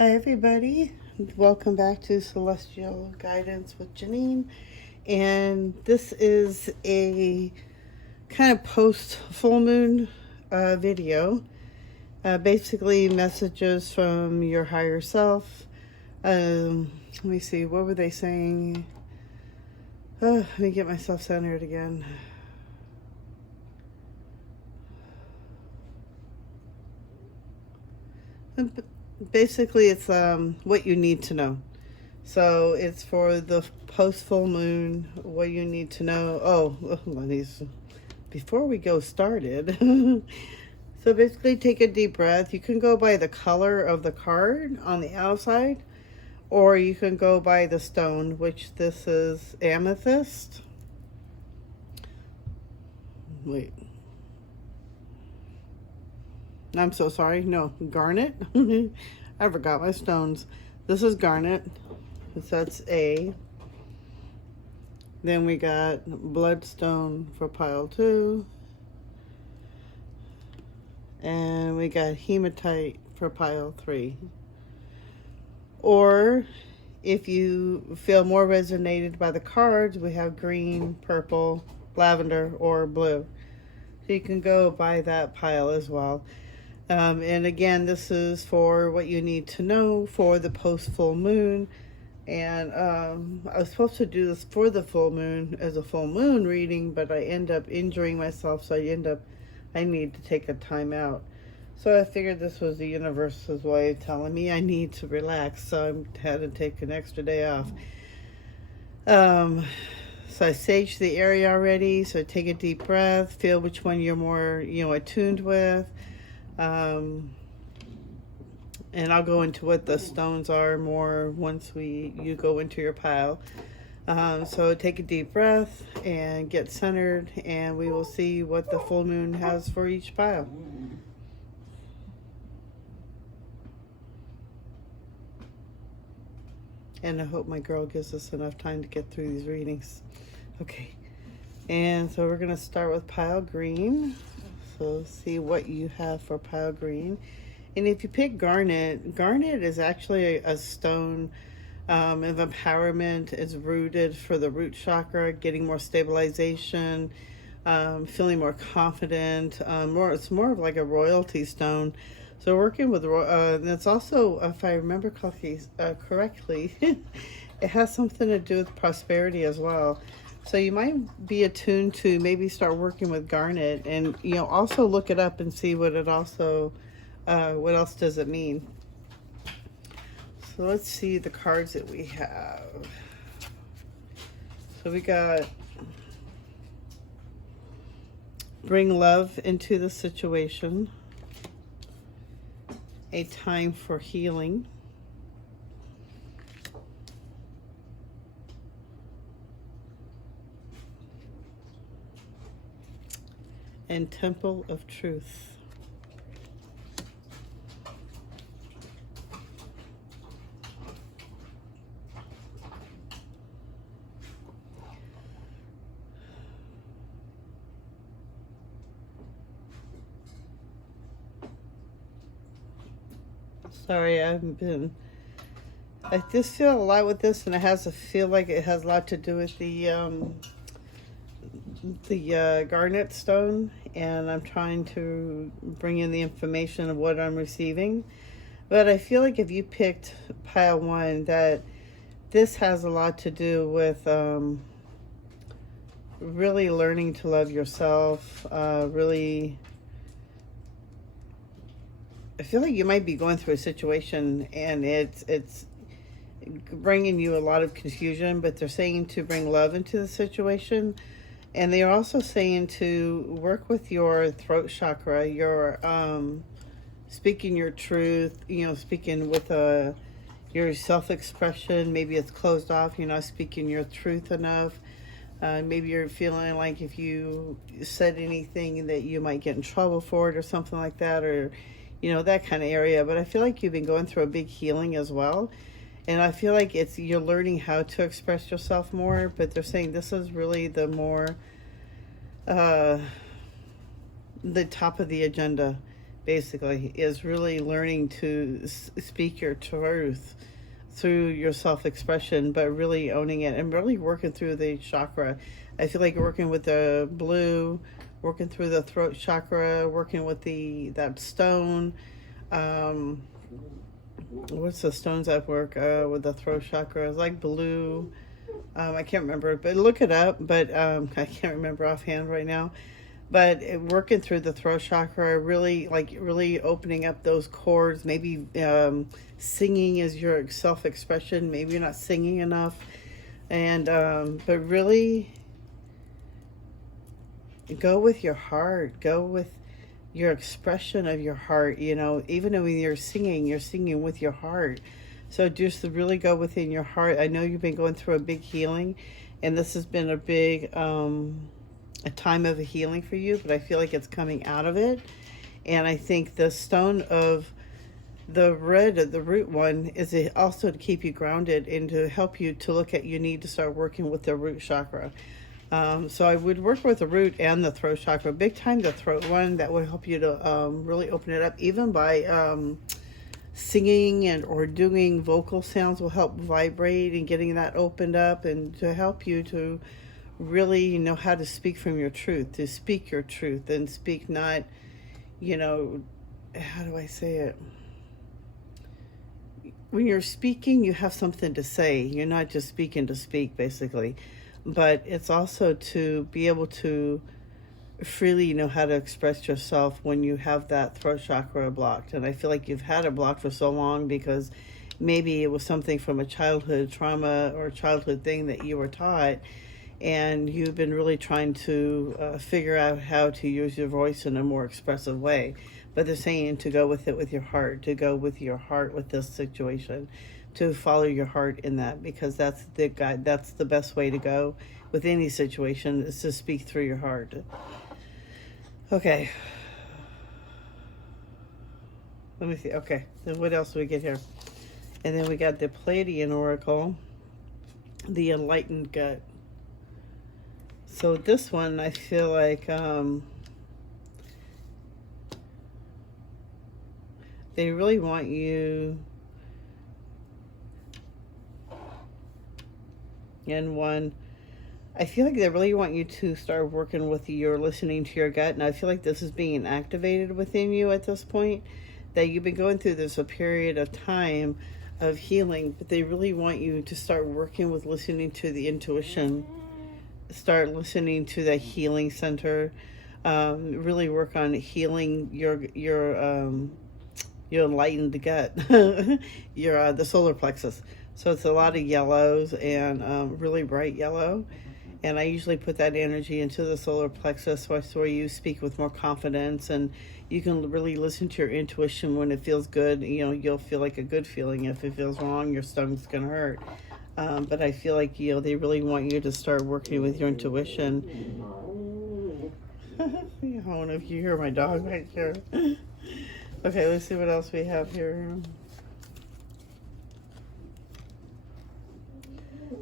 Hi everybody, welcome back to Celestial Guidance with Jaeneen, and this is a kind of post full moon video, basically messages from your higher self. Let me see, what were they saying? Let me get myself centered again. Basically, it's what you need to know. So it's for the post full moon, what you need to know. Oh, before we go started. So basically, take a deep breath. You can go by the color of the card on the outside, or you can go by the stone, which this is amethyst. Wait. I'm so sorry. No, garnet. I forgot my stones. This is garnet. So that's A. Then we got bloodstone for pile 2. And we got hematite for pile 3. Or if you feel more resonated by the cards, we have green, purple, lavender, or blue. So you can go by that pile as well. And again, this is for what you need to know for the post full moon. And I was supposed to do this for the full moon as a full moon reading, but I end up injuring myself, so I need to take a time out. So I figured this was the universe's way of telling me I need to relax, so I had to take an extra day off. So I saged the area already, so take a deep breath, feel which one you're more, attuned with. And I'll go into what the stones are more once you go into your pile. So take a deep breath and get centered, and we will see what the full moon has for each pile. And I hope my girl gives us enough time to get through these readings. Okay. And so we're going to start with pile green. So see what you have for pile green. And if you pick garnet, garnet is actually a stone of empowerment. It's rooted for the root chakra, getting more stabilization, feeling more confident. It's more of like a royalty stone. So working with, and it's also, if I remember correctly, it has something to do with prosperity as well. So you might be attuned to maybe start working with garnet, and also look it up and see what it also, what else does it mean. So let's see the cards that we have. So we got bring love into the situation, a time for healing, and temple of truth. Sorry, I just feel a lot with this, and it has a lot to do with the garnet stone, and I'm trying to bring in the information of what I'm receiving. But I feel like if you picked pile 1, that this has a lot to do with really learning to love yourself, really. I feel like you might be going through a situation and it's bringing you a lot of confusion, but they're saying to bring love into the situation. And they're also saying to work with your throat chakra, your speaking your truth, speaking with your self-expression. Maybe it's closed off, you're not speaking your truth enough. Maybe you're feeling like if you said anything that you might get in trouble for it or something like that, or that kind of area. But I feel like you've been going through a big healing as well. And I feel like you're learning how to express yourself more, but they're saying this is really the more, the top of the agenda. basically, is really learning to speak your truth through your self-expression, but really owning it and really working through the chakra. I feel like working with the blue, working through the throat chakra, working with that stone. What's the stones that work with the throat chakra? It's like blue. I can't remember, but look it up. But I can't remember offhand right now. But working through the throat chakra, really opening up those chords. Maybe singing is your self-expression. Maybe you're not singing enough, and but really go with your heart. Go with your expression of your heart. You know, even when you're singing with your heart. So just to really go within your heart. I know you've been going through a big healing, and this has been a big a time of healing for you, but I feel like it's coming out of it. And I think the stone of the red, the root one, is also to keep you grounded and to help you to look at, you need to start working with the root chakra. So I would work with the root and the throat chakra. Big time the throat one, that would help you to really open it up, even by singing or doing vocal sounds will help vibrate and getting that opened up, and to help you to really know how to speak from your truth, to speak your truth and speak not, how do I say it? When you're speaking, you have something to say. You're not just speaking to speak, basically. But it's also to be able to freely know how to express yourself when you have that throat chakra blocked. And I feel like you've had it blocked for so long because maybe it was something from a childhood trauma or childhood thing that you were taught, and you've been really trying to figure out how to use your voice in a more expressive way. But they're saying to go with it with your heart, to go with your heart with this situation, to follow your heart in that, because that's the guide. That's the best way to go with any situation, is to speak through your heart. Okay. Let me see. Okay. Then what else do we get here? And then we got the Pleiadian Oracle, the Enlightened Gut. So this one, I feel like they really want you, and one, I feel like they really want you to start working with your listening to your gut. And I feel like this is being activated within you at this point, that you've been going through this a period of time of healing, but they really want you to start working with listening to the intuition, start listening to the healing center, really work on healing your enlightened gut, your the solar plexus. So it's a lot of yellows and really bright yellow. And I usually put that energy into the solar plexus, so you speak with more confidence, and you can really listen to your intuition when it feels good. You'll feel like a good feeling. If it feels wrong, your stomach's gonna hurt. But I feel like they really want you to start working with your intuition. I don't know if you hear my dog right here. Okay, let's see what else we have here.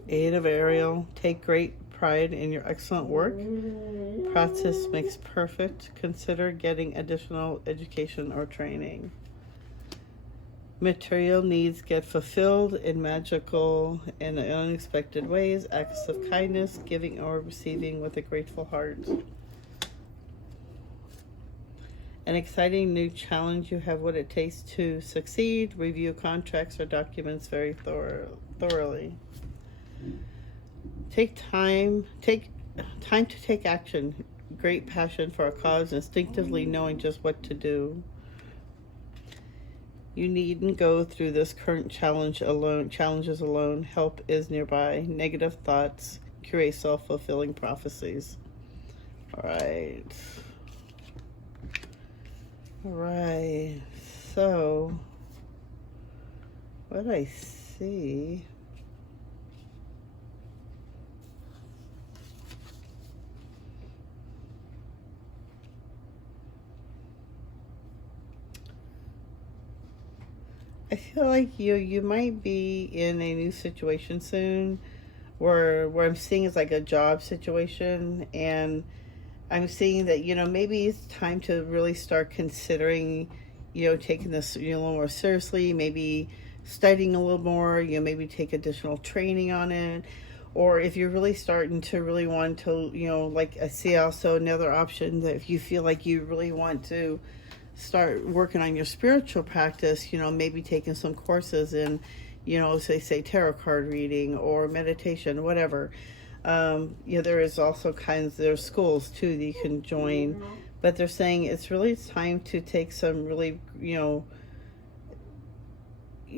Eight of Ariel. Take great pride in your excellent work. Practice makes perfect. Consider getting additional education or training. Material needs get fulfilled in magical and unexpected ways. Acts of kindness, giving or receiving with a grateful heart. An exciting new challenge. You have what it takes to succeed. Review contracts or documents very thoroughly. Take time to take action. Great passion for a cause, instinctively knowing just what to do. You needn't go through this current challenges alone. Help is nearby. Negative thoughts create self-fulfilling prophecies. All right. So what I see, I feel like you might be in a new situation soon, where I'm seeing is like a job situation, and I'm seeing that maybe it's time to really start considering taking this, a little more seriously, maybe studying a little more, maybe take additional training on it. Or if you're really starting to really want to, like I see also another option that if you feel like you really want to start working on your spiritual practice, maybe taking some courses in, say tarot card reading or meditation, whatever. There is also there's schools too that you can join, but they're saying it's really time to take some really,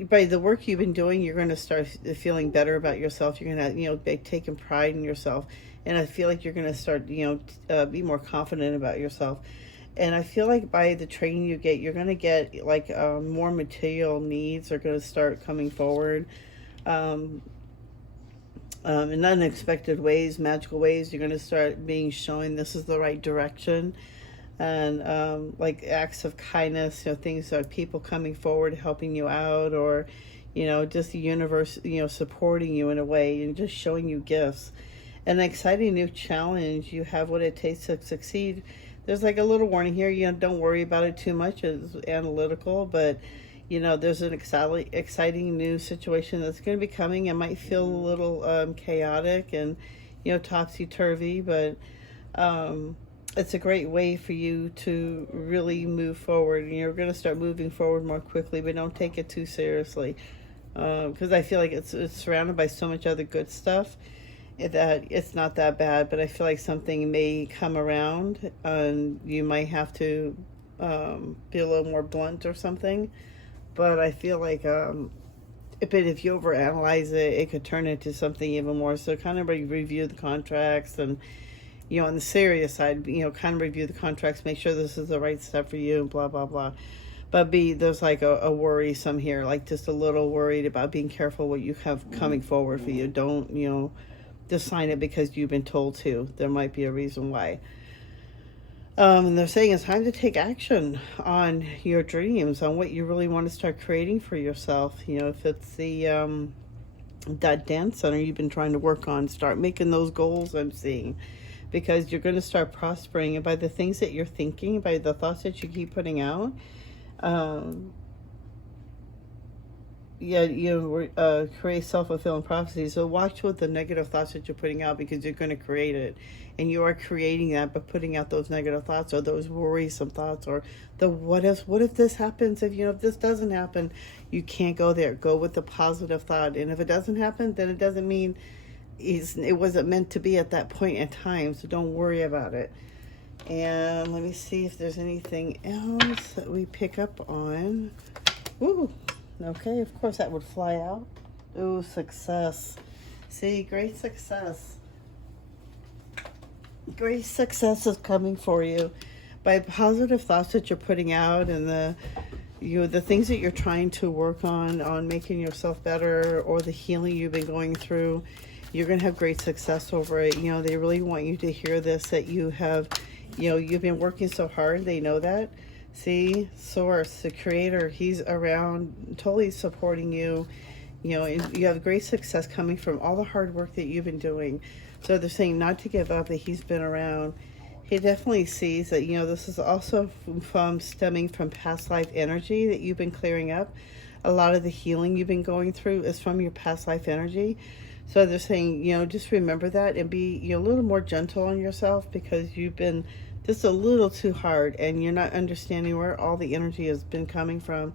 by the work you've been doing, you're going to start feeling better about yourself. You're going to, be taking pride in yourself. And I feel like you're going to start, be more confident about yourself. And I feel like by the training you get, you're going to get like more material needs are going to start coming forward. In unexpected ways, magical ways, you're going to start being shown this is the right direction. And like acts of kindness, things like people coming forward helping you out, or just the universe supporting you in a way and just showing you gifts. An exciting new challenge. You have what it takes to succeed. There's like a little warning here, don't worry about it too much. It's analytical, but there's an exciting new situation that's going to be coming. It might feel a little chaotic and topsy-turvy, but it's a great way for you to really move forward. And you're going to start moving forward more quickly, but don't take it too seriously. Because I feel like it's surrounded by so much other good stuff that it's not that bad. But I feel like something may come around and you might have to be a little more blunt or something. But I feel like if you overanalyze it, it could turn into something even more. So kind of review the contracts and on the serious side, kind of review the contracts, make sure this is the right step for you, blah, blah, blah. But there's like a worrisome here, like just a little worried about being careful what you have coming forward for you. Don't, just sign it because you've been told to. There might be a reason why. And they're saying it's time to take action on your dreams, on what you really want to start creating for yourself. If it's that dance center you've been trying to work on, start making those goals I'm seeing. Because you're going to start prospering, and by the things that you're thinking, by the thoughts that you keep putting out, create self-fulfilling prophecies. So watch with the negative thoughts that you're putting out, because you're going to create it, and you are creating that by putting out those negative thoughts or those worrisome thoughts, or the what if this happens, if this doesn't happen. You can't go there. Go with the positive thought, and if it doesn't happen, then it doesn't mean it wasn't meant to be at that point in time, so don't worry about it. And let me see if there's anything else that we pick up on. Ooh, okay, of course that would fly out. Ooh, success. See, great success. Great success is coming for you by positive thoughts that you're putting out, and the things that you're trying to work on making yourself better, or the healing you've been going through. You're going to have great success over it. They really want you to hear this, that you have, you've been working so hard. They know that. See, Source, the Creator, He's around, totally supporting you. And you have great success coming from all the hard work that you've been doing. So they're saying not to give up, that He's been around. He definitely sees that, this is also stemming from past life energy that you've been clearing up. A lot of the healing you've been going through is from your past life energy. So they're saying, just remember that, and be a little more gentle on yourself, because you've been just a little too hard, and you're not understanding where all the energy has been coming from.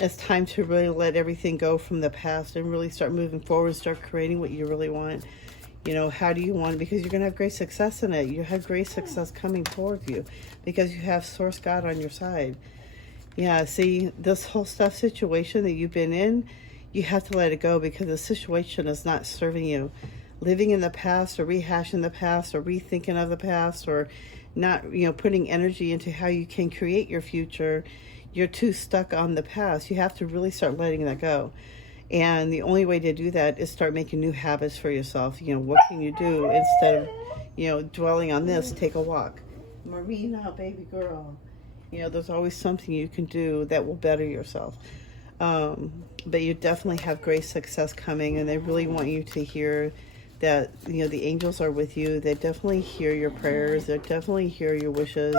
It's time to really let everything go from the past and really start moving forward, start creating what you really want. How do you want it? Because you're going to have great success in it. You have great success coming toward you because you have Source God on your side. Yeah, see, this whole stuff situation that you've been in, you have to let it go, because the situation is not serving you. Living in the past, or rehashing the past, or rethinking of the past, or not, putting energy into how you can create your future. You're too stuck on the past. You have to really start letting that go. And the only way to do that is start making new habits for yourself. What can you do instead of, dwelling on this? Take a walk. Marina, baby girl. There's always something you can do that will better yourself. But you definitely have great success coming, and they really want you to hear that, the angels are with you. They definitely hear your prayers. They definitely hear your wishes.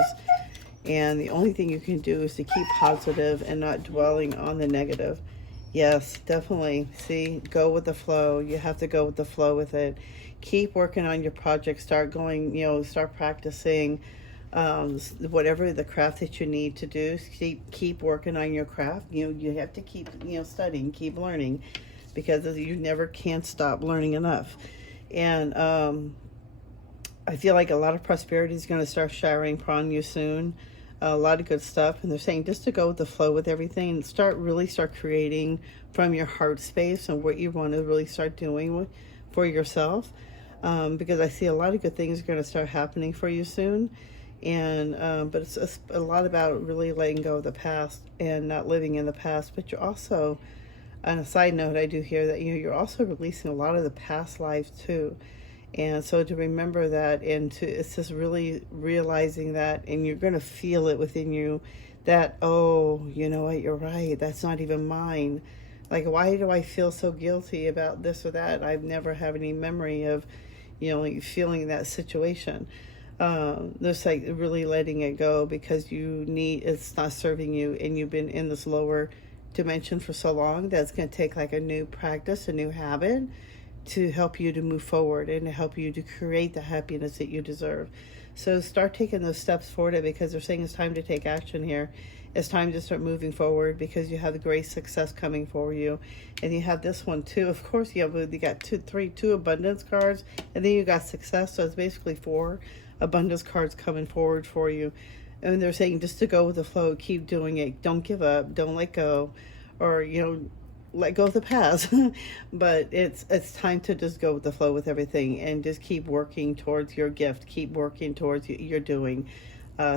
And the only thing you can do is to keep positive and not dwelling on the negative. Yes, definitely. See, go with the flow. You have to go with the flow with it. Keep working on your project. Start going, start practicing whatever the craft that you need to do. Keep working on your craft. You have to keep, studying, keep learning, because you never can stop learning enough. And I feel like a lot of prosperity is going to start showering upon you soon. A lot of good stuff. And they're saying just to go with the flow with everything. Start creating from your heart space and what you want to really start doing for yourself. Because I see a lot of good things are going to start happening for you soon. And but it's a lot about really letting go of the past and not living in the past. But you're also, on a side note, I do hear that you're also releasing a lot of the past lives too. And so to remember that, and it's just really realizing that, and you're going to feel it within you that, oh, you know what, you're right, that's not even mine. Like, why do I feel so guilty about this or that? I've never had any memory of, feeling that situation. Just like really letting it go, because it's not serving you, and you've been in this lower dimension for so long that's going to take like a new practice, a new habit, to help you to move forward and to help you to create the happiness that you deserve. So start taking those steps forward, because they're saying it's time to take action here. It's time to start moving forward, because you have the great success coming for you. And you have this one too. Of course, you got two abundance cards, and then you got success. So it's basically 4 abundance cards coming forward for you. And they're saying just to go with the flow, keep doing it. Don't give up. Don't let go, or, let go of the past. But it's time to just go with the flow with everything, and just keep working towards your gift. Keep working towards your doing.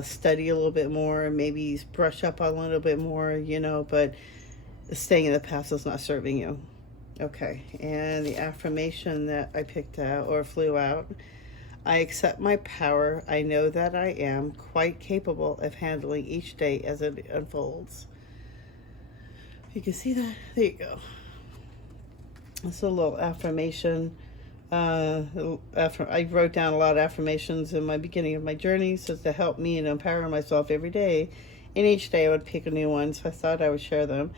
Study a little bit more, maybe brush up on a little bit more, but staying in the past is not serving you. Okay, and the affirmation that I picked out or flew out: I accept my power. I know that I am quite capable of handling each day as it unfolds. You can see that. There you go. It's a little affirmation. I wrote down a lot of affirmations in my beginning of my journey, so to help me and empower myself every day. And each day I would pick a new one, so I thought I would share them.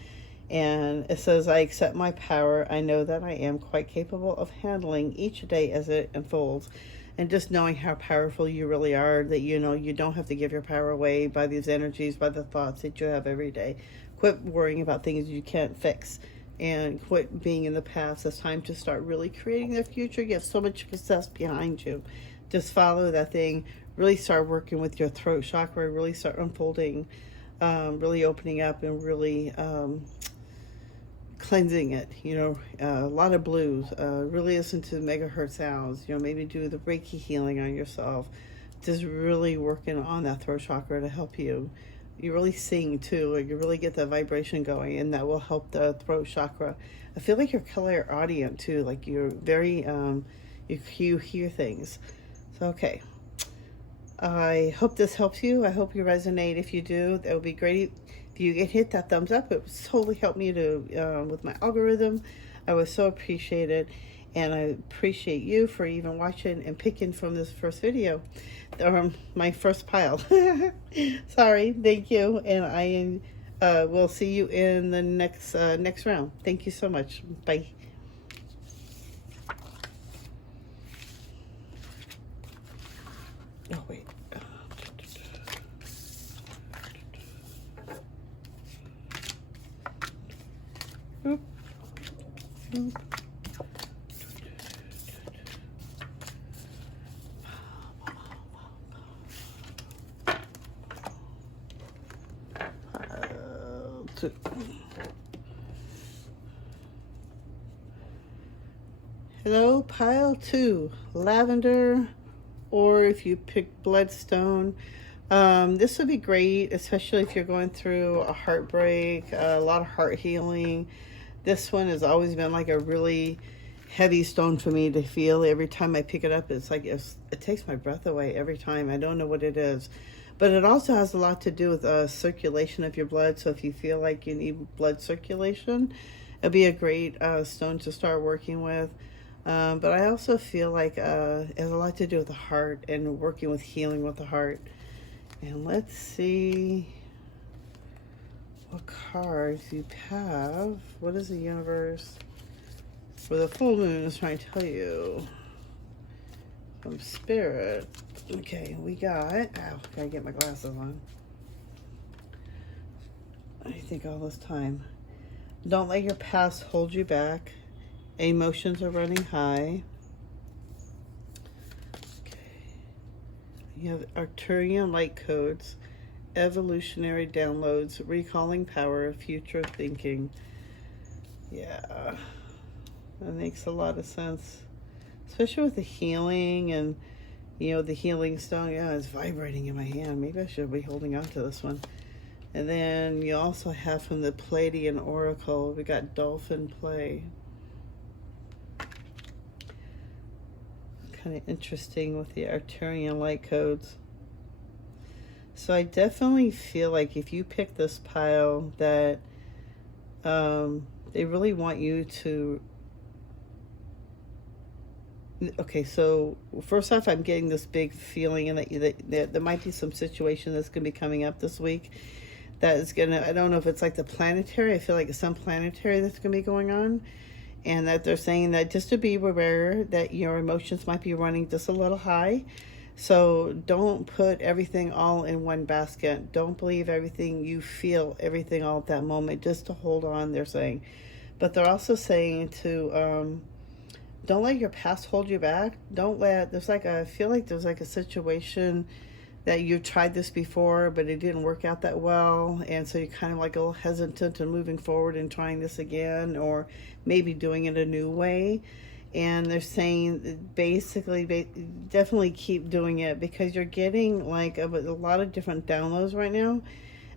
And it says, I accept my power. I know that I am quite capable of handling each day as it unfolds. And just knowing how powerful you really are, that you don't have to give your power away by these energies, by the thoughts that you have every day. Quit worrying about things you can't fix, and quit being in the past. It's time to start really creating the future. You have so much success behind you. Just follow that thing. Really start working with your throat chakra. Really start unfolding, really opening up, and really cleansing it. A lot of blues. Really listen to megahertz sounds. Maybe do the Reiki healing on yourself. Just really working on that throat chakra to help you. You really sing too, like you really get the vibration going, and that will help the throat chakra. I feel like you're clairaudient too, like you're very you hear things. So okay, I hope this helps you. I hope you resonate. If you do, that would be great. If you hit that thumbs up, it would totally help me to with my algorithm. I would so appreciate it. And I appreciate you for even watching and picking from this first video, or my first pile. Sorry, thank you, and I will see you in the next round. Thank you so much. Bye. Oh wait. Oop. Oop. Hello, pile 2, lavender, or if you pick bloodstone. This would be great, especially if you're going through a heartbreak, a lot of heart healing. This one has always been like a really heavy stone for me to feel. Every time I pick it up, it's like it takes my breath away every time. I don't know what it is. But it also has a lot to do with circulation of your blood. So if you feel like you need blood circulation, it'd be a great stone to start working with. But I also feel like it has a lot to do with the heart and working with healing with the heart. And let's see what cards you have. What is the universe for the full moon is trying to tell you from spirit? Okay, we got, gotta get my glasses on. I think all this time. Don't let your past hold you back. Emotions are running high. Okay. You have Arcturian light codes, evolutionary downloads, recalling power, future thinking. Yeah, that makes a lot of sense. Especially with the healing and, you know, the healing stone. Yeah, it's vibrating in my hand. Maybe I should be holding on to this one. And then you also have from the Pleiadian Oracle, we got Dolphin Play. Kind of interesting with the Arcturian light codes. So I definitely feel like if you pick this pile that they really want you to... Okay, so first off, I'm getting this big feeling and that there might be some situation that's going to be coming up this week that is going to, I don't know if it's like the planetary, I feel like it's some planetary that's going to be going on, and that they're saying that just to be aware that your emotions might be running just a little high. So don't put everything all in one basket. Don't believe everything you feel, everything all at that moment, just to hold on, they're saying. But they're also saying to, don't let your past hold you back. Don't let, there's like I feel like there's like a situation that you've tried this before, but it didn't work out that well. And so you're kind of like a little hesitant in moving forward and trying this again, or maybe doing it a new way. And they're saying basically, definitely keep doing it because you're getting like a lot of different downloads right now,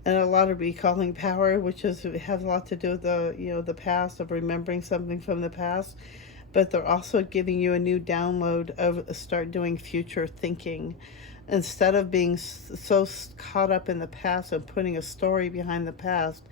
and a lot of recalling power, which has a lot to do with the, you know, the past, of remembering something from the past. But they're also giving you a new download of start doing future thinking. Instead of being so caught up in the past and putting a story behind the past,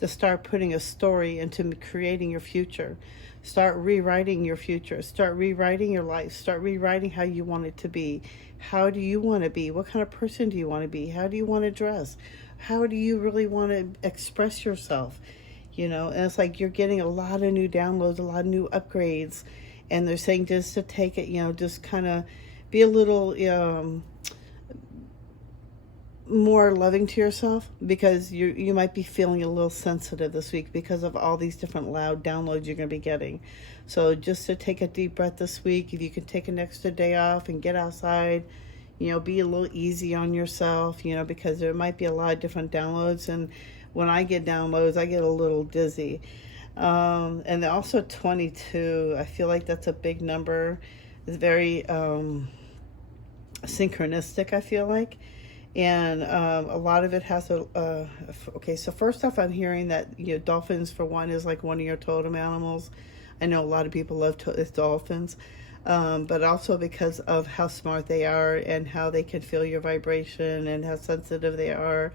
to start putting a story into creating your future. Start rewriting your future. Start rewriting your life. Start rewriting how you want it to be. How do you want to be? What kind of person do you want to be? How do you want to dress? How do you really want to express yourself? You know, and it's like you're getting a lot of new downloads, a lot of new upgrades. And they're saying just to take it, you know, just kind of be a little more loving to yourself, because you might be feeling a little sensitive this week because of all these different loud downloads you're going to be getting. So just to take a deep breath this week, if you can take an extra day off and get outside, you know, be a little easy on yourself, you know, because there might be a lot of different downloads. And when I get downloads, I get a little dizzy. And also 22, I feel like that's a big number. It's very synchronistic, I feel like. And a lot of it has okay, so first off, I'm hearing that, you know, dolphins, for one, is like one of your totem animals. I know a lot of people love dolphins, but also because of how smart they are and how they can feel your vibration and how sensitive they are,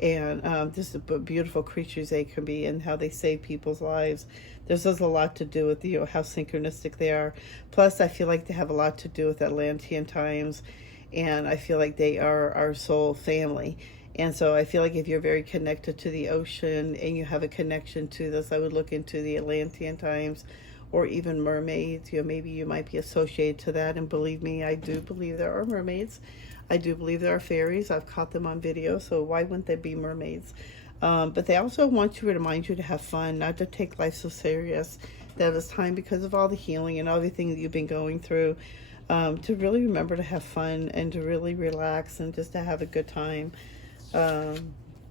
and just beautiful creatures they can be, and how they save people's lives. There's just a lot to do with, you know, how synchronistic they are. Plus, I feel like they have a lot to do with Atlantean times, and I feel like they are our soul family. And so I feel like if you're very connected to the ocean and you have a connection to this, I would look into the Atlantean times, or even mermaids. You know, maybe you might be associated to that. And believe me, I do believe there are mermaids. I do believe there are fairies. I've caught them on video, so why wouldn't there be mermaids? But they also want to remind you to have fun, not to take life so serious. That it's time, because of all the healing and everything that you've been going through, to really remember to have fun and to really relax and just to have a good time.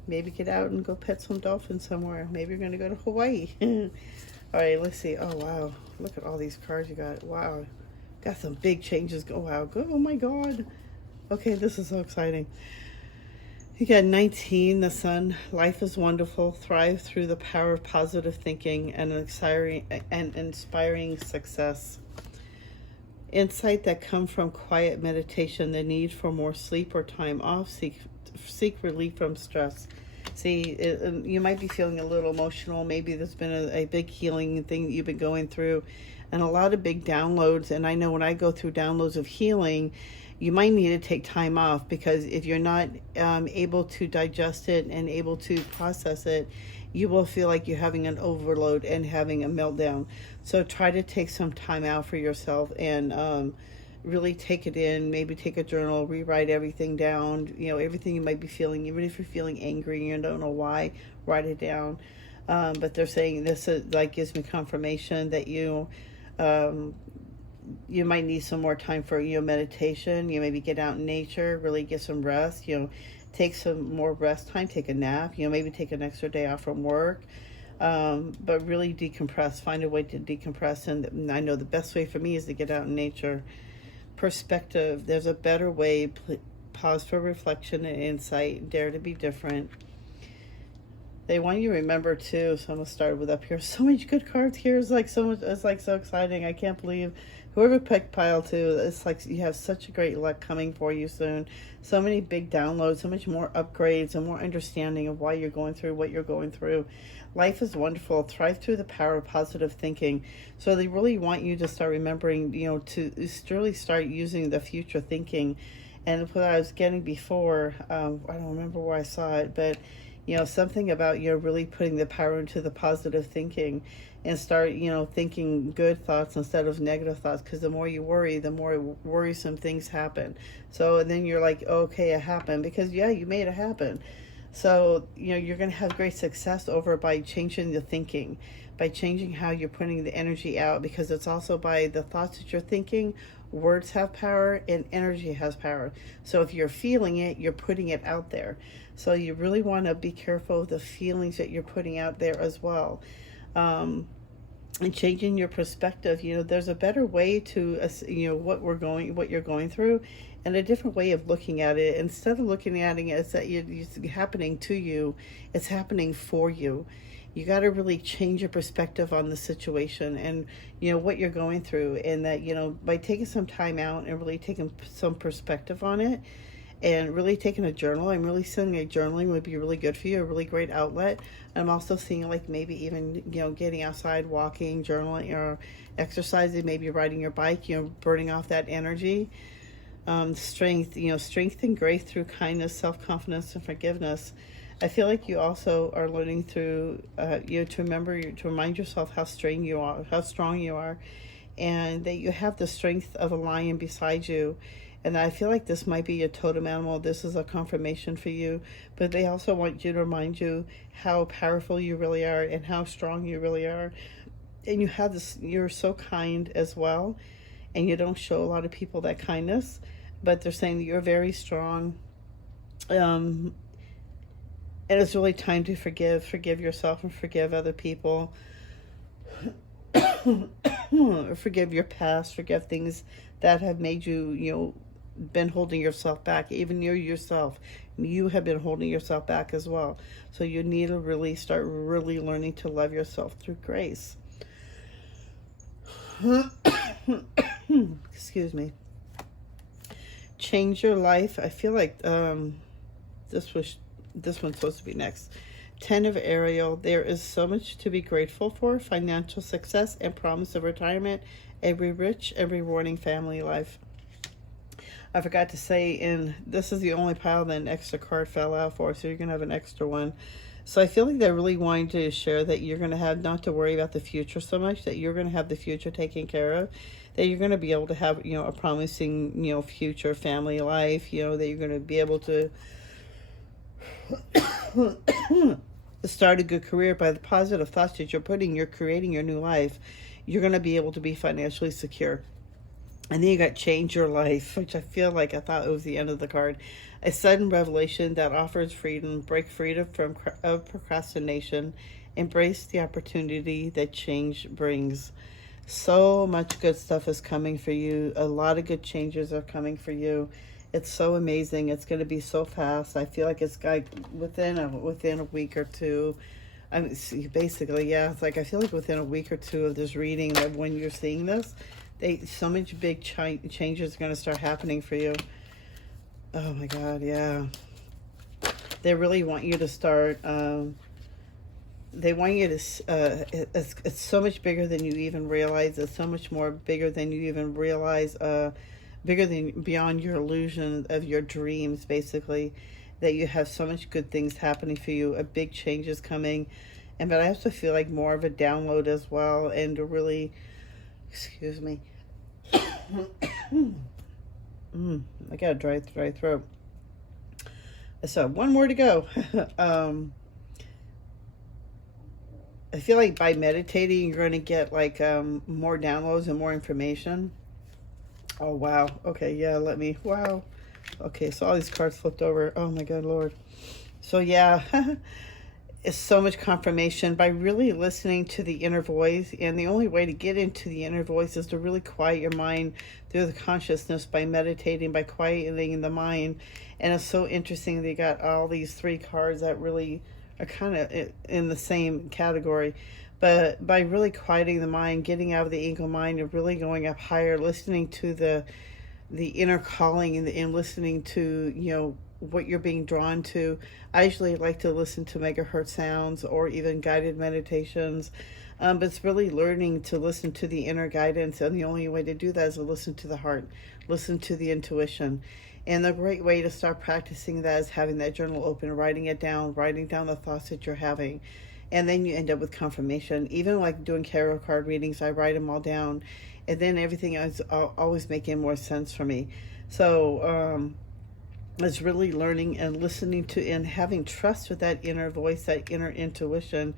Maybe get out and go pet some dolphins somewhere. Maybe you're going to go to Hawaii. All right, let's see. Oh, wow. Look at all these cards you got. Wow. Got some big changes. Oh, wow. Go. Oh, my God. Okay, this is so exciting. You got 19, the sun. Life is wonderful. Thrive through the power of positive thinking and inspiring success. Insight that come from quiet meditation, the need for more sleep or time off, seek relief from stress. See, you might be feeling a little emotional. Maybe there's been a big healing thing that you've been going through, and a lot of big downloads. And I know when I go through downloads of healing, you might need to take time off, because if you're not able to digest it and able to process it, you will feel like you're having an overload and having a meltdown. So try to take some time out for yourself and really take it in. Maybe take a journal, rewrite everything down, everything you might be feeling. Even if you're feeling angry and you don't know why, write it down. But they're saying this is, like, gives me confirmation that you might need some more time for meditation. You maybe get out in nature, really get some rest. Take some more rest time, take a nap. Maybe take an extra day off from work. But really decompress. Find a way to decompress. And I know the best way for me is to get out in nature. Perspective. There's a better way. Pause for reflection and insight. Dare to be different. They want you to remember too. So I'm gonna start with up here. So much good cards here. It's like so much. It's like so exciting. I can't believe whoever picked pile two. It's like you have such a great luck coming for you soon. So many big downloads. So much more upgrades and more understanding of why you're going through what you're going through. Life is wonderful. Thrive through the power of positive thinking. So they really want you to start remembering. To really start using the future thinking. And what I was getting before, I don't remember where I saw it, but something about really putting the power into the positive thinking and start, thinking good thoughts instead of negative thoughts, because the more you worry, the more worrisome things happen. So, and then you're like, okay, it happened, because you made it happen. So, you're going to have great success over by changing the thinking, by changing how you're putting the energy out, because it's also by the thoughts that you're thinking. Words have power and energy has power. So if you're feeling it, you're putting it out there. So you really want to be careful of the feelings that you're putting out there as well. And changing your perspective. There's a better way to, what you're going through, and a different way of looking at it. Instead of looking at it as that it's happening to you, it's happening for you. You got to really change your perspective on the situation and, what you're going through. And that, by taking some time out and really taking some perspective on it and really taking a journal, I'm really seeing journaling would be really good for you, a really great outlet. I'm also seeing like maybe even, getting outside, walking, journaling, or exercising, maybe riding your bike, burning off that energy. Strength, strength and grace through kindness, self-confidence, and forgiveness. I feel like you also are learning through, to remember, to remind yourself how strong you are, and that you have the strength of a lion beside you. And I feel like this might be your totem animal. This is a confirmation for you, but they also want you to remind you how powerful you really are and how strong you really are. And you have this, you're so kind as well, and you don't show a lot of people that kindness, but they're saying that you're very strong. And it's really time to forgive yourself and forgive other people. Forgive your past, forgive things that have made you, been holding yourself back. Even you yourself, you have been holding yourself back as well. So you need to really start really learning to love yourself through grace. Excuse me. Change your life. I feel like this one's supposed to be next. 10 of Ariel. There is so much to be grateful for. Financial success and promise of retirement. A rich and rewarding family life. I forgot to say, and this is the only pile that an extra card fell out for, so you're going to have an extra one. So I feel like they're really wanting to share that you're going to have not to worry about the future so much, that you're going to have the future taken care of, that you're going to be able to have, a promising, future family life, that you're going to be able to start a good career by the positive thoughts that you're creating your new life. You're going to be able to be financially secure. And then you got change your life, which I feel like I thought it was the end of the card. A sudden revelation that offers freedom. Break freedom from procrastination. Embrace the opportunity that change brings. So much good stuff is coming for you. A lot of good changes are coming for you. It's so amazing. It's going to be so fast. I feel like it's like within a week or two. I mean, basically, yeah. It's like I feel like within a week or two of this reading, that when you're seeing this, so much big changes are going to start happening for you. Oh my God, yeah. They really want you to start. They want you to. It's so much bigger than you even realize. It's so much more bigger than you even realize. bigger than beyond your illusion of your dreams, basically, that you have so much good things happening for you, a big change is coming. And but I also feel like more of a download as well, and to really, excuse me, I got a dry throat. So one more to go. I feel like by meditating, you're going to get like more downloads and more information. Oh, wow. Okay, yeah, wow. Okay, so all these cards flipped over. Oh, my God, Lord. So, yeah, it's so much confirmation by really listening to the inner voice. And the only way to get into the inner voice is to really quiet your mind through the consciousness by meditating, by quieting the mind. And it's so interesting that you got all these 3 cards that really are kind of in the same category. But by really quieting the mind, getting out of the ego mind, and really going up higher, listening to the inner calling, and listening to, you know, what you're being drawn to. I usually like to listen to megahertz sounds or even guided meditations. But it's really learning to listen to the inner guidance. And the only way to do that is to listen to the heart, listen to the intuition. And the great way to start practicing that is having that journal open, writing it down, writing down the thoughts that you're having. And then you end up with confirmation. Even like doing tarot card readings, I write them all down. And then everything is always making more sense for me. So it's really learning and listening to and having trust with that inner voice, that inner intuition,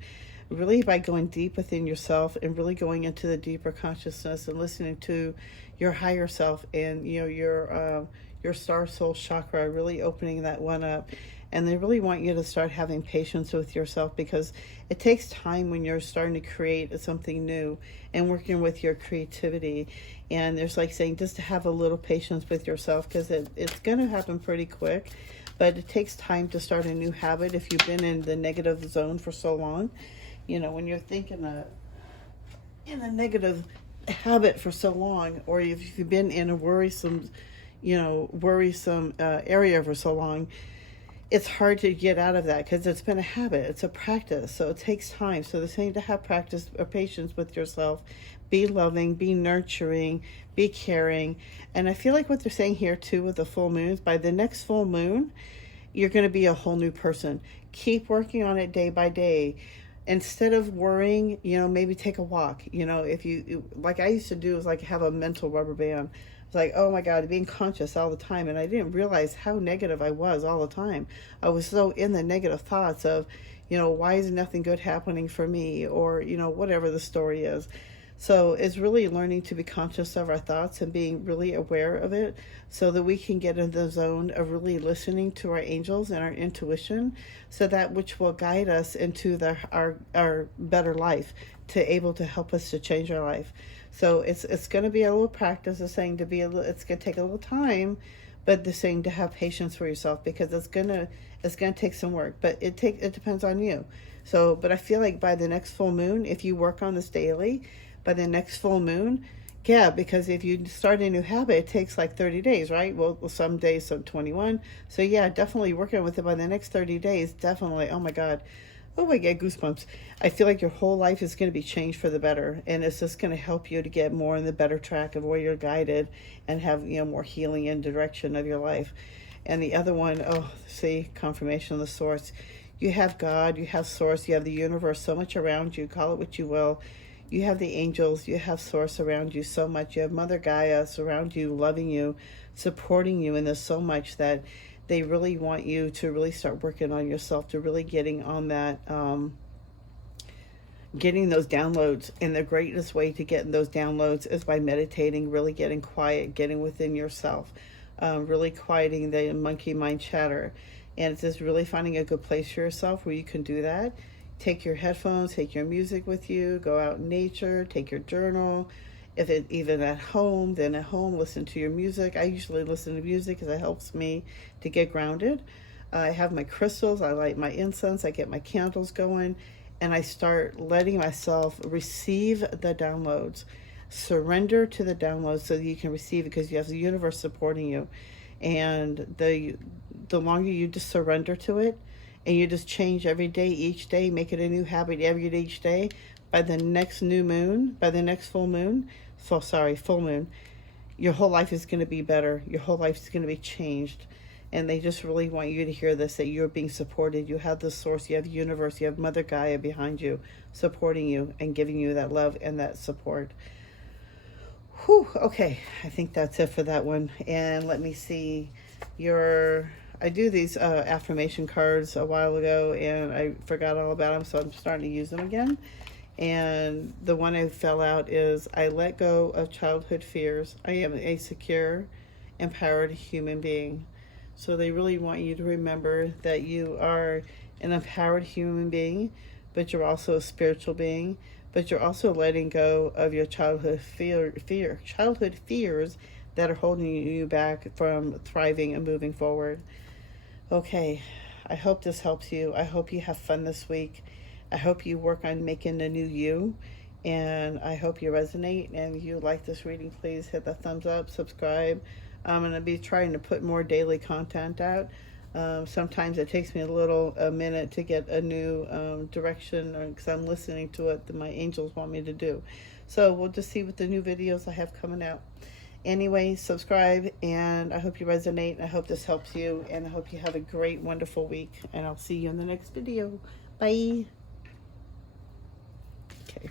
really by going deep within yourself and really going into the deeper consciousness and listening to your higher self and, you know, your star soul chakra, really opening that one up. And they really want you to start having patience with yourself, because it takes time when you're starting to create something new and working with your creativity. And there's like saying just to have a little patience with yourself, because it's going to happen pretty quick. But it takes time to start a new habit if you've been in the negative zone for so long. You know, when you're thinking in a negative habit for so long, or if you've been in a worrisome area for so long, it's hard to get out of that because it's been a habit. It's a practice. So it takes time. So the same to have practice or patience with yourself. Be loving, be nurturing, be caring. And I feel like what they're saying here too with the full moons, by the next full moon, you're going to be a whole new person. Keep working on it day by day. Instead of worrying, you know, maybe take a walk. You know, if you, like I used to do, is like have a mental rubber band. It's like, oh my God, being conscious all the time. And I didn't realize how negative I was all the time. I was so in the negative thoughts of, you know, why is nothing good happening for me? Or, you know, whatever the story is. So it's really learning to be conscious of our thoughts and being really aware of it, so that we can get in the zone of really listening to our angels and our intuition, so that which will guide us into our better life, to able to help us to change our life. So it's going to be a little practice. It's saying to be it's going to take a little time, but the saying to have patience for yourself, because it's going to take some work, but it depends on you. So, but I feel like by the next full moon, if you work on this daily, by the next full moon, yeah, because if you start a new habit, it takes like 30 days, right? Well, some days, so 21. So yeah, definitely working with it by the next 30 days, definitely. Oh my God, goosebumps. I feel like your whole life is going to be changed for the better, and it's just going to help you to get more in the better track of where you're guided and have, you know, more healing and direction of your life. And the other one, see, confirmation of the source. You have God, you have source, you have the universe so much around you, call it what you will. You have the angels, you have source around you so much. You have Mother Gaia surround you, loving you, supporting you in this so much that they really want you to really start working on yourself, to really getting on that, getting those downloads. And the greatest way to get those downloads is by meditating, really getting quiet, getting within yourself, really quieting the monkey mind chatter. And it's just really finding a good place for yourself where you can do that. Take your headphones, take your music with you, go out in nature, take your journal. If it even at home, then at home, listen to your music. I usually listen to music because it helps me to get grounded. I have my crystals, I light my incense, I get my candles going, and I start letting myself receive the downloads. Surrender to the downloads so that you can receive it, because you have the universe supporting you. And the longer you just surrender to it, and you just change every day, each day, make it a new habit every day, each day, by the next new moon, by the next full moon, full moon, your whole life is going to be better. Your whole life is going to be changed. And they just really want you to hear this, that you're being supported. You have the source, you have the universe, you have Mother Gaia behind you, supporting you and giving you that love and that support. Whew, okay, I think that's it for that one. And let me see I do these affirmation cards a while ago, and I forgot all about them, so I'm starting to use them again. And the one I fell out is, I let go of childhood fears. I am a secure, empowered human being. So they really want you to remember that you are an empowered human being, but you're also a spiritual being, but you're also letting go of your childhood childhood fears that are holding you back from thriving and moving forward. Okay, I hope this helps you. I hope you have fun this week. I hope you work on making a new you, and I hope you resonate. And if you like this reading, please hit the thumbs up, subscribe. I'm going to be trying to put more daily content out. Sometimes it takes me a minute to get a new direction, because I'm listening to what my angels want me to do. So we'll just see what the new videos I have coming out. Anyway, subscribe, and I hope you resonate. I hope this helps you, and I hope you have a great, wonderful week. And I'll see you in the next video. Bye. Okay.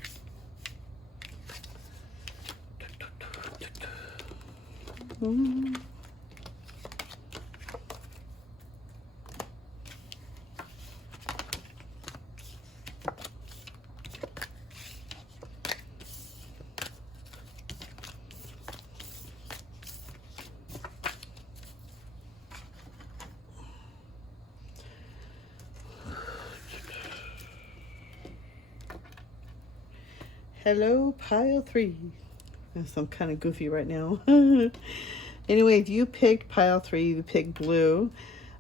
Hello, pile 3. I'm kind of goofy right now. Anyway, if you picked pile 3, you picked blue.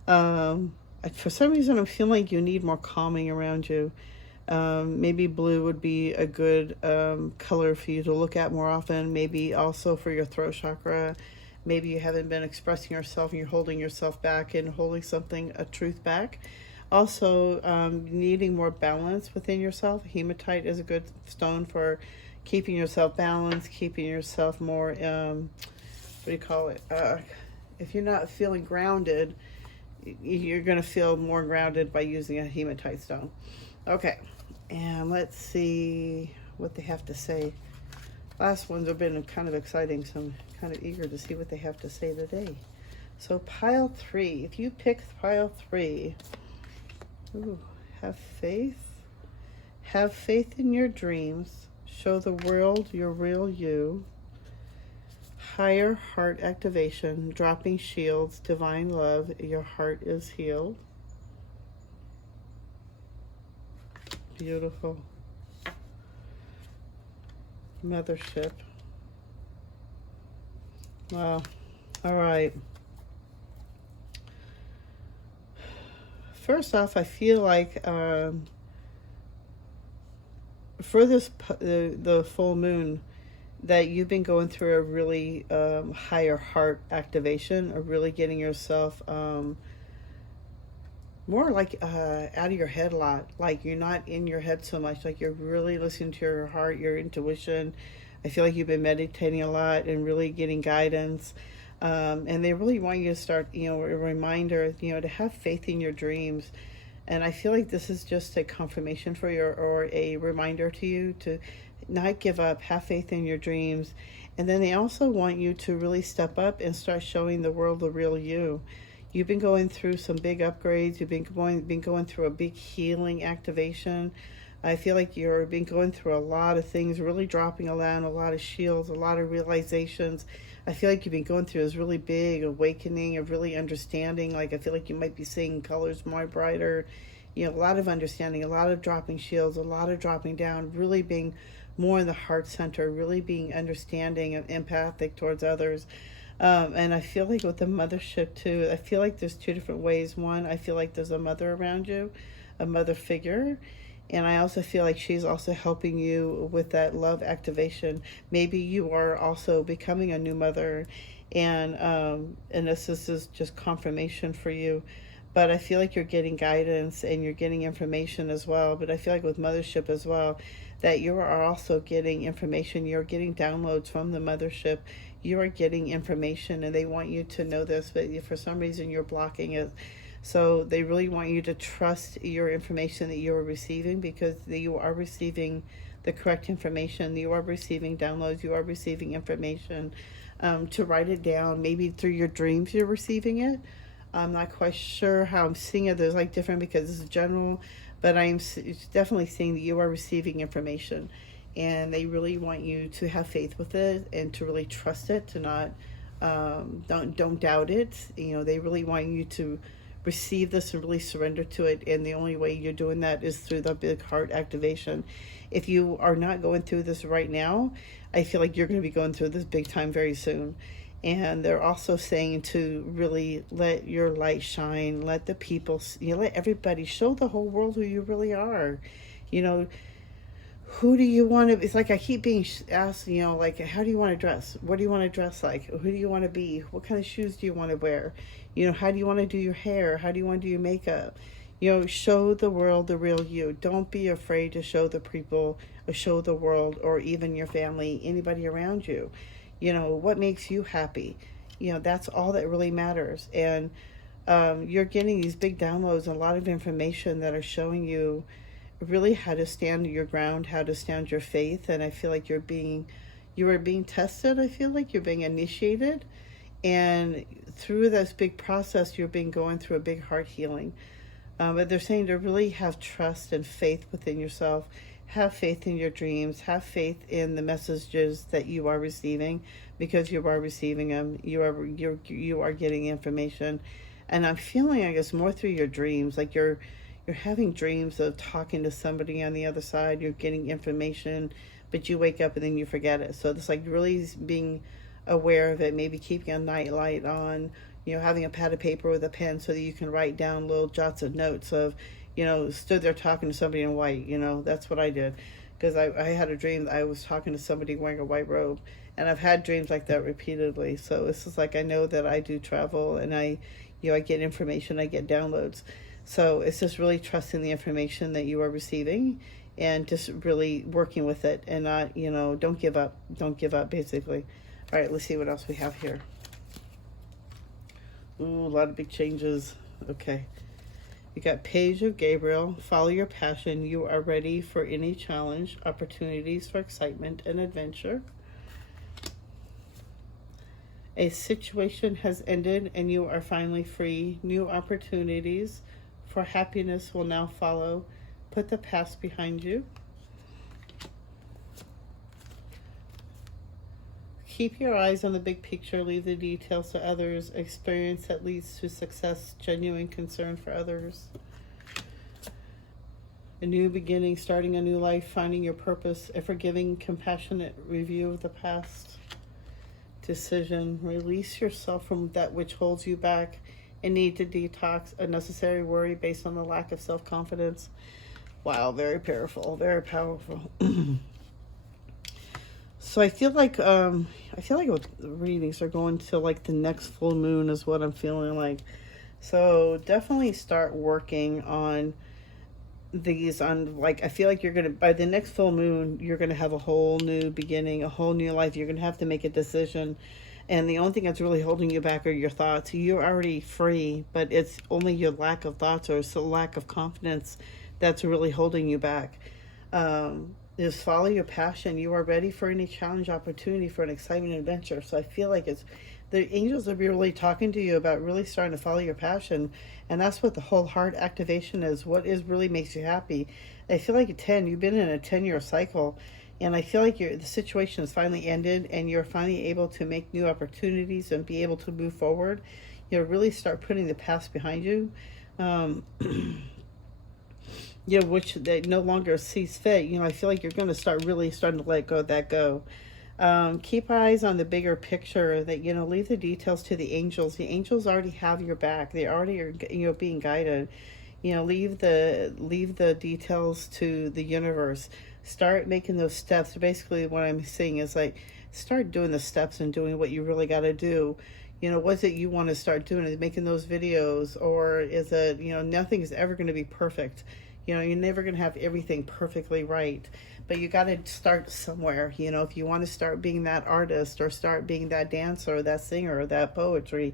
For some reason, I'm feeling like you need more calming around you. Maybe blue would be a good color for you to look at more often. Maybe also for your throat chakra. Maybe you haven't been expressing yourself and you're holding yourself back and holding a truth back. Also, needing more balance within yourself. Hematite is a good stone for keeping yourself balanced, keeping yourself more, what do you call it? If you're not feeling grounded, you're going to feel more grounded by using a hematite stone. Okay, and let's see what they have to say. Last ones have been kind of exciting, so I'm kind of eager to see what they have to say today. So pile 3, if you pick pile 3, ooh, have faith. Have faith in your dreams. Show the world your real you. Higher heart activation. Dropping shields. Divine love. Your heart is healed. Beautiful. Mothership. Wow. All right. First off, I feel like for the full moon, that you've been going through a really higher heart activation, or really getting yourself more like out of your head a lot. Like you're not in your head so much. Like you're really listening to your heart, your intuition. I feel like you've been meditating a lot and really getting guidance. And they really want you to start, a reminder, to have faith in your dreams. And I feel like this is just a confirmation for you, or a reminder to you to not give up, have faith in your dreams. And then they also want you to really step up and start showing the world the real you. You've been going through some big upgrades. You've been going through a big healing activation. I feel like you've been going through a lot of things, really dropping a lot of shields, a lot of realizations. I feel like you've been going through this really big awakening of really understanding. Like I feel like you might be seeing colors more brighter, a lot of understanding, a lot of dropping shields, a lot of dropping down, really being more in the heart center, really being understanding and empathic towards others. And I feel like with the mothership too, I feel like there's two different ways. One, I feel like there's a mother around you, a mother figure. And I also feel like she's also helping you with that love activation. Maybe you are also becoming a new mother, and this is just confirmation for you. But I feel like you're getting guidance and you're getting information as well. But I feel like with mothership as well, that you are also getting information. You're getting downloads from the mothership. you are getting information, and they want you to know this, but for some reason you're blocking it. So they really want you to trust your information that you are receiving, because you are receiving the correct information. You are receiving downloads. You are receiving information. To write it down, maybe through your dreams you're receiving it. I'm not quite sure how I'm seeing it. There's like different, because it's general, but I'm definitely seeing that you are receiving information, and they really want you to have faith with it and to really trust it, to not don't doubt it. You know, they really want you to receive this and really surrender to it, and the only way you're doing that is through the big heart activation. If you are not going through this right now, I feel like you're going to be going through this big time very soon. And they're also saying to really let your light shine, let the people, you know, let everybody, show the whole world who you really are. You know, who do you want to, it's like I keep being asked, you know, like, how do you want to dress? What do you want to dress like? Who do you want to be? What kind of shoes do you want to wear? You know, how do you want to do your hair? How do you want to do your makeup? You know, show the world the real you. Don't be afraid to show the people, or show the world, or even your family, anybody around you. You know, what makes you happy. You know, that's all that really matters. And you're getting these big downloads, a lot of information that are showing you really how to stand your ground, how to stand your faith. And I feel like you are being tested. I feel like you're being initiated. And through this big process, you're going through a big heart healing. But they're saying to really have trust and faith within yourself. Have faith in your dreams. Have faith in the messages that you are receiving, because you are receiving them. You are getting information, and I'm feeling, I guess, more through your dreams. Like you're having dreams of talking to somebody on the other side. You're getting information, but you wake up and then you forget it. So it's like really being aware of it. Maybe keeping a night light on. You know, having a pad of paper with a pen so that you can write down little jots of notes of, you know, stood there talking to somebody in white. You know, that's what I did, because I had a dream that I was talking to somebody wearing a white robe, and I've had dreams like that repeatedly. So this is like, I know that I do travel, and I get information, I get downloads. So it's just really trusting the information that you are receiving, and just really working with it, and not, you know, don't give up, basically. All right, let's see what else we have here. Ooh, a lot of big changes. Okay. You got Page of Gabriel. Follow your passion. You are ready for any challenge. Opportunities for excitement and adventure. A situation has ended and you are finally free. New opportunities for happiness will now follow. Put the past behind you. Keep your eyes on the big picture. Leave the details to others. Experience that leads to success. Genuine concern for others. A new beginning. Starting a new life. Finding your purpose. A forgiving, compassionate review of the past. Decision. Release yourself from that which holds you back. A need to detox. A necessary worry based on the lack of self-confidence. Wow, very powerful. Very powerful. So I feel like with readings are going to like the next full moon is what I'm feeling like. So definitely start working on these, on like, I feel like you're gonna, by the next full moon, you're gonna have a whole new beginning, a whole new life. You're gonna have to make a decision, and the only thing that's really holding you back are your thoughts. You're already free, but it's only your lack of thoughts, or it's the lack of confidence that's really holding you back. Just follow your passion. You are ready for any challenge, opportunity, for an exciting adventure. So I feel like it's, the angels will be really talking to you about really starting to follow your passion. And that's what the whole heart activation is. What is really makes you happy. I feel like you've been in a 10-year cycle. And I feel like the situation has finally ended, and you're finally able to make new opportunities and be able to move forward. You know, really start putting the past behind you. You know, which they no longer sees fit. You know, I feel like you're going to starting to let go. Keep eyes on the bigger picture. That, you know, leave the details to the angels. The angels already have your back. They already are, you know, being guided. You know, leave the details to the universe. Start making those steps. Basically, what I'm saying is like, start doing the steps and doing what you really got to do. You know, what's it you want to start doing? Is making those videos, or is it, you know, nothing is ever going to be perfect. You know, you're never going to have everything perfectly right, but you got to start somewhere. You know, if you want to start being that artist, or start being that dancer, or that singer, or that poetry,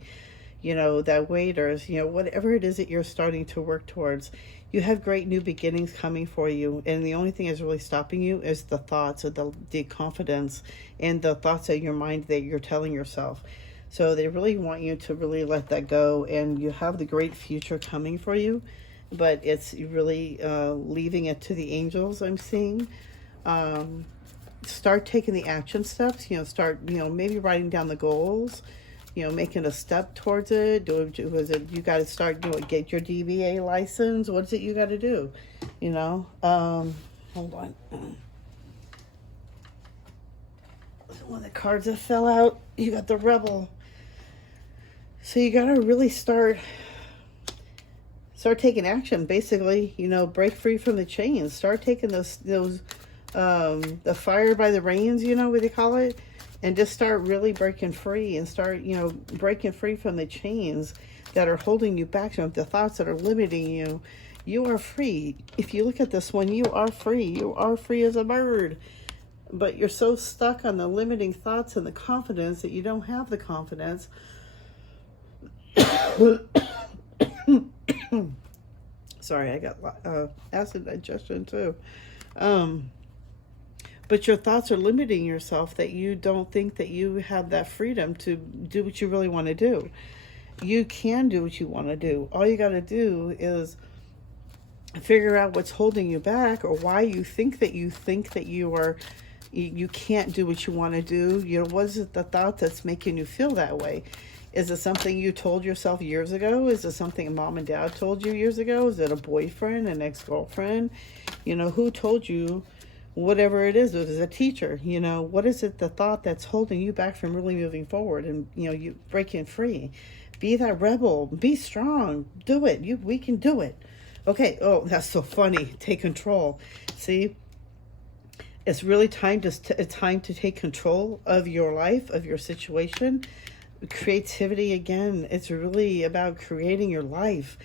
you know, that waiters, you know, whatever it is that you're starting to work towards, you have great new beginnings coming for you. And the only thing that's really stopping you is the thoughts, or the confidence, and the thoughts of your mind that you're telling yourself. So they really want you to really let that go, and you have the great future coming for you, but it's really leaving it to the angels, I'm seeing. Start taking the action steps, you know, start, you know, maybe writing down the goals, you know, making a step towards it. Was it, you got to start doing, get your DBA license? What's it you got to do? You know, hold on. One of the cards that fell out, you got the Rebel. So you got to really start taking action, basically, you know, break free from the chains, start taking those, the fire by the reins, you know what they call it, and just start really breaking free, and start, you know, breaking free from the chains that are holding you back, from the thoughts that are limiting you. You are free. If you look at this one, you are free. You are free as a bird. But you're so stuck on the limiting thoughts and the confidence that you don't have the confidence. Sorry, I got acid digestion too. But your thoughts are limiting yourself, that you don't think that you have that freedom to do what you really want to do. You can do what you want to do. All you got to do is figure out what's holding you back, or why you think that you can't do what you want to do. You know, what is it, the thought that's making you feel that way? Is it something you told yourself years ago? Is it something mom and dad told you years ago? Is it a boyfriend, an ex-girlfriend? You know, who told you? Whatever it is a teacher, you know, what is it, the thought that's holding you back from really moving forward, and, you know, you breaking free? Be that rebel, be strong, do it. We can do it. Okay. Oh, that's so funny. Take control. See, it's really time to take control of your life, of your situation. Creativity, again, it's really about creating your life,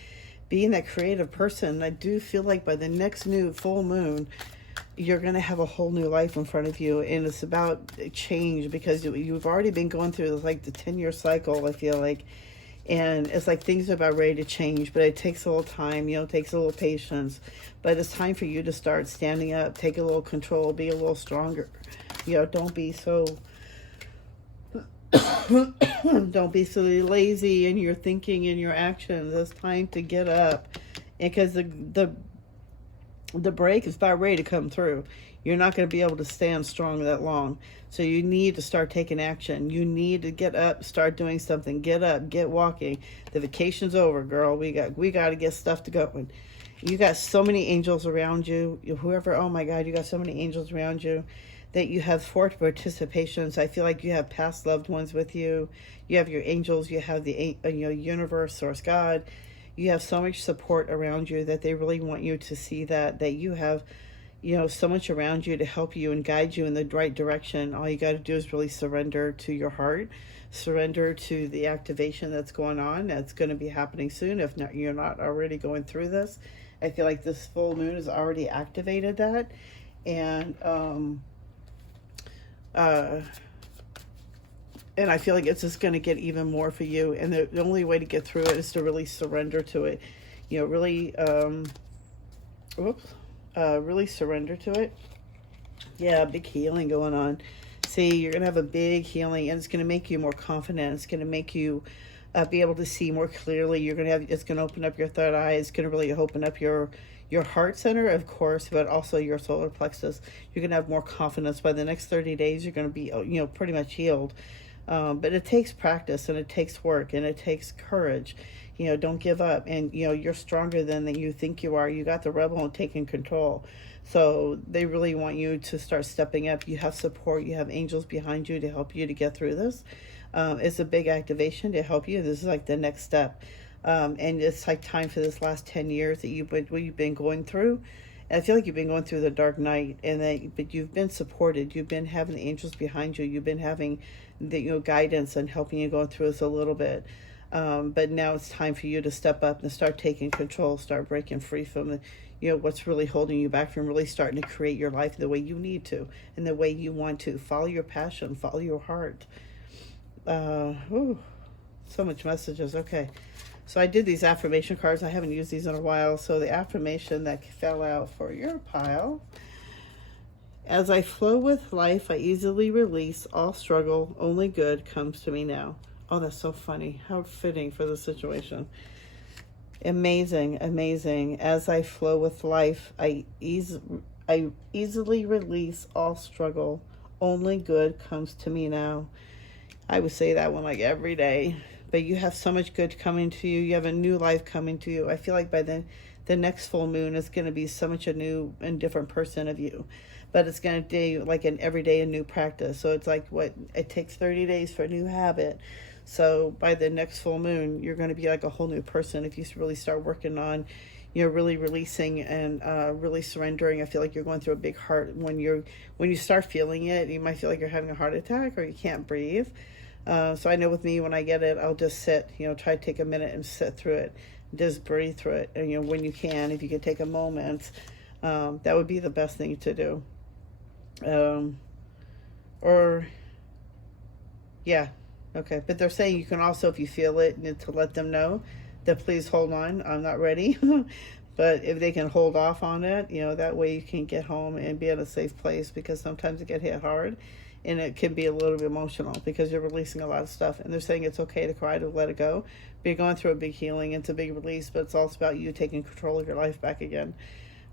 being that creative person. I do feel like by the next new full moon, you're going to have a whole new life in front of you, and it's about change, because you've already been going through like the 10-year cycle, I feel like, and it's like things are about ready to change, but it takes a little time, you know, it takes a little patience, but it's time for you to start standing up, take a little control, be a little stronger, you know, don't be so lazy in your thinking and your actions. It's time to get up, because the break is about ready to come through. You're not going to be able to stand strong that long. So you need to start taking action. You need to get up, start doing something. Get up, get walking. The vacation's over, girl. We got to get stuff to go. You got so many angels around you. Whoever, oh my God, you got so many angels around you, that you have forced participations. I feel like you have past loved ones with you. You have your angels. You have the universe, source, God. You have so much support around you, that they really want you to see that you have, you know, so much around you to help you and guide you in the right direction. All you got to do is really surrender to your heart, surrender to the activation that's going on, that's going to be happening soon. If not, you're not already going through this. I feel like this full moon has already activated that. And I feel like it's just going to get even more for you. And the only way to get through it is to really surrender to it. You know, really, really surrender to it. Yeah, big healing going on. See, you're going to have a big healing, and it's going to make you more confident. It's going to make you be able to see more clearly. It's going to open up your third eye. It's going to really open up your heart center, of course, but also your solar plexus. You're going to have more confidence. By the next 30 days, you're going to be, you know, pretty much healed. But it takes practice, and it takes work, and it takes courage. You know, don't give up. And, you know, you're stronger than you think you are. You got the rebel and taking control. So they really want you to start stepping up. You have support. You have angels behind you to help you to get through this. It's a big activation to help you. This is like the next step. And it's like time for this last 10 years that you've been going through. And I feel like you've been going through the dark night, but you've been supported. You've been having angels behind you. You've been having the, you know, guidance and helping you go through this a little bit. But now it's time for you to step up and start taking control, start breaking free from the, what's really holding you back from really starting to create your life the way you need to and the way you want to. Follow your passion, follow your heart. So much messages. Okay. So I did these affirmation cards. I haven't used these in a while. So the affirmation that fell out for your pile: as I flow with life, I easily release all struggle. Only good comes to me now. Oh, that's so funny. How fitting for the situation. Amazing, amazing. As I flow with life, I easily release all struggle. Only good comes to me now. I would say that one like every day. But you have so much good coming to you. You have a new life coming to you. I feel like by then, the next full moon is going to be so much a new and different person of you. But it's going to be like an everyday, a new practice. So it's like it takes 30 days for a new habit. So by the next full moon, you're going to be like a whole new person if you really start working on, really releasing and really surrendering. I feel like you're going through a big heart. When you start feeling it, you might feel like you're having a heart attack or you can't breathe. So I know with me, when I get it, I'll just sit, try to take a minute and sit through it, just breathe through it. And, when you can, if you could take a moment, that would be the best thing to do. Okay. But they're saying you can also, if you feel it, to let them know that please hold on, I'm not ready. But if they can hold off on it, that way you can get home and be in a safe place, because sometimes it get hit hard. And it can be a little bit emotional because you're releasing a lot of stuff. And they're saying it's okay to cry, to let it go. But you're going through a big healing. It's a big release, but it's also about you taking control of your life back again.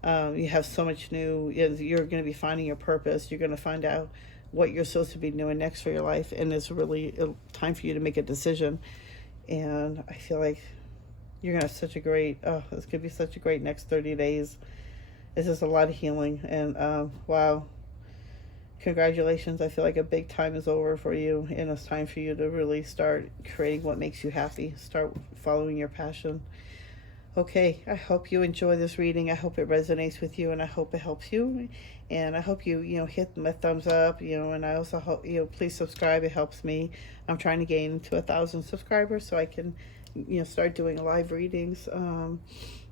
You have so much new. You're going to be finding your purpose. You're going to find out what you're supposed to be doing next for your life. And it's really time for you to make a decision. And I feel like you're going to have such a great, it's going to be such a great next 30 days. It's just a lot of healing. And wow. Congratulations. I feel like a big time is over for you, and it's time for you to really start creating what makes you happy. Start following your passion. Okay, I hope you enjoy this reading. I hope it resonates with you, and I hope it helps you. And I hope you, hit my thumbs up, and I also hope, please subscribe. It helps me. I'm trying to gain to 1,000 subscribers so I can, start doing live readings.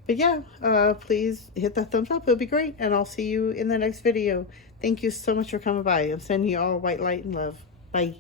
But yeah, please hit that thumbs up. It'll be great. And I'll see you in the next video. Thank you so much for coming by. I'm sending you all white light and love. Bye.